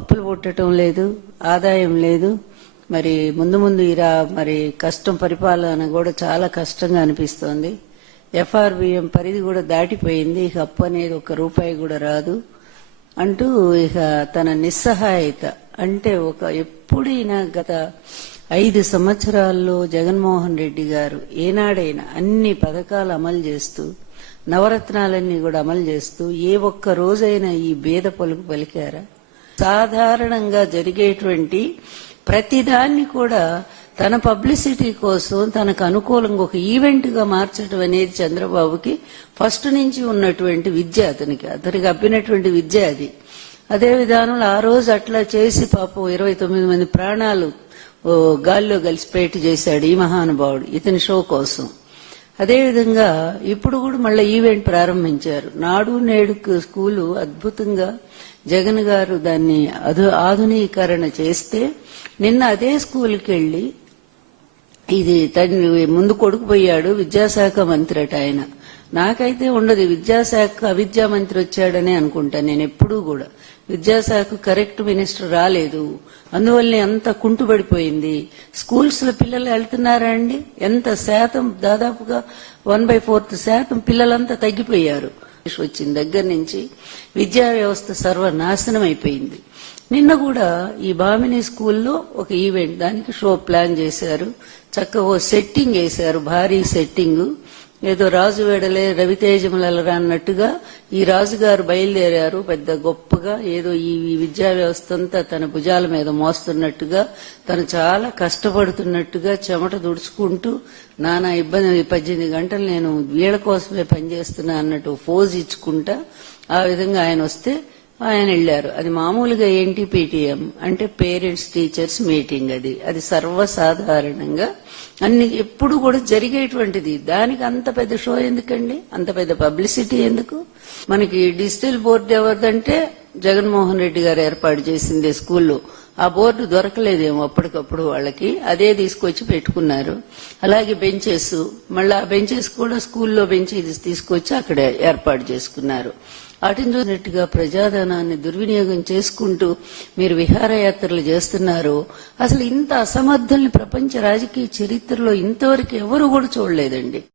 అప్పులు పుట్టడం లేదు, ఆదాయం లేదు. మరి ముందు ముందు మరి కష్టం, పరిపాలన కూడా చాలా కష్టంగా అనిపిస్తోంది. ఎఫ్ఆర్బిఎం పరిధి కూడా దాటిపోయింది, ఇక అప్పు అనేది ఒక్క రూపాయి కూడా రాదు అంటూ ఇక తన నిస్సహాయత అంటే ఎప్పుడైనా గత 5 సంవత్సరాల్లో జగన్మోహన్ రెడ్డి గారు ఏనాడైనా అన్ని పథకాలు అమలు చేస్తూ నవరత్నాలన్నీ కూడా అమలు చేస్తూ ఏ ఒక్క రోజైనా ఈ బేద పలుకు పలికారా? సాధారణంగా జరిగేటువంటి ప్రతిదాన్ని కూడా తన పబ్లిసిటీ కోసం తనకు అనుకూలంగా ఒక ఈవెంట్ గా మార్చడం అనేది చంద్రబాబుకి ఫస్ట్ నుంచి ఉన్నటువంటి విద్య, అతనికి అబ్బినటువంటి విద్య అది. అదే విధానంలో ఆ రోజు అట్లా చేసి పాపం 29 మంది ప్రాణాలు గాల్లో కలిసిపోయేట్టు చేశాడు ఈ మహానుభావుడు ఇతని షో కోసం. అదేవిధంగా ఇప్పుడు కూడా మళ్ళీ ఈవెంట్ ప్రారంభించారు. నాడు నేడు స్కూలు అద్భుతంగా జగన్ గారు దాన్ని ఆధునీకరణ చేస్తే నిన్న అదే స్కూల్కి వెళ్లి ఇది తండ్రి ముందు కొడుకు పోయాడు, విద్యాశాఖ మంత్రి అట ఆయన. నాకైతే ఉండదు విద్యాశాఖ అవిద్యా మంత్రి వచ్చాడనే అనుకుంటాను నేను ఎప్పుడూ కూడా. విద్యాశాఖ కరెక్ట్ మినిస్టర్ రాలేదు, అందువల్లనే అంత కుంటుపడిపోయింది. స్కూల్స్ లో పిల్లలు వెళ్తున్నారా అండి? ఎంత శాతం? దాదాపుగా 1/4% పిల్లలంతా తగ్గిపోయారు. వచ్చిన దగ్గర నుంచి విద్యా వ్యవస్థ సర్వనాశనం అయిపోయింది. నిన్న కూడా ఈ భామిని స్కూల్లో ఒక ఈవెంట్, దానికి షో ప్లాన్ చేశారు. చక్కగా సెట్టింగ్ వేశారు, భారీ సెట్టింగ్. ఏదో రాజు వేడలే రవితేజములరా అన్నట్టుగా ఈ రాజుగారు బయలుదేరారు పెద్ద గొప్పగా. ఏదో ఈ విద్యా వ్యవస్థ అంతా తన భుజాల మీద మోస్తున్నట్టుగా, తను చాలా కష్టపడుతున్నట్టుగా, చెమట దుడుచుకుంటూ నానా ఇబ్బంది, 18 గంటలు నేను వీళ్ళ కోసమే పనిచేస్తున్నా అన్నట్టు ఫోజ్ ఇచ్చుకుంటా ఆ విధంగా ఆయన వస్తే ఆయన వెళ్లారు. అది మామూలుగా ఏంటి, పీటీఎం అంటే పేరెంట్స్ టీచర్స్ మీటింగ్. అది సర్వసాధారణంగా అన్ని ఎప్పుడు కూడా జరిగేటువంటిది. దానికి అంత పెద్ద షో ఎందుకండి, అంత పెద్ద పబ్లిసిటీ ఎందుకు? మనకి డిజిటల్ బోర్డు ఎవరిదంటే జగన్మోహన్ రెడ్డి గారు ఏర్పాటు చేసిందే స్కూల్లో. ఆ బోర్డు దొరకలేదేమో అప్పటికప్పుడు వాళ్ళకి, అదే తీసుకొచ్చి పెట్టుకున్నారు. అలాగే బెంచెస్, మళ్ళీ ఆ బెంచెస్ కూడా స్కూల్లో బెంచెస్ తీసుకొచ్చి అక్కడ ఏర్పాటు చేసుకున్నారు. వాటిని చూసినట్టుగా ప్రజాధనాన్ని దుర్వినియోగం చేసుకుంటూ మీరు విహారయాత్రలు చేస్తున్నారు. అసలు ఇంత అసమర్థుల్ని ప్రపంచ రాజకీయ చరిత్రలో ఇంతవరకు ఎవరు కూడా చూడలేదండి.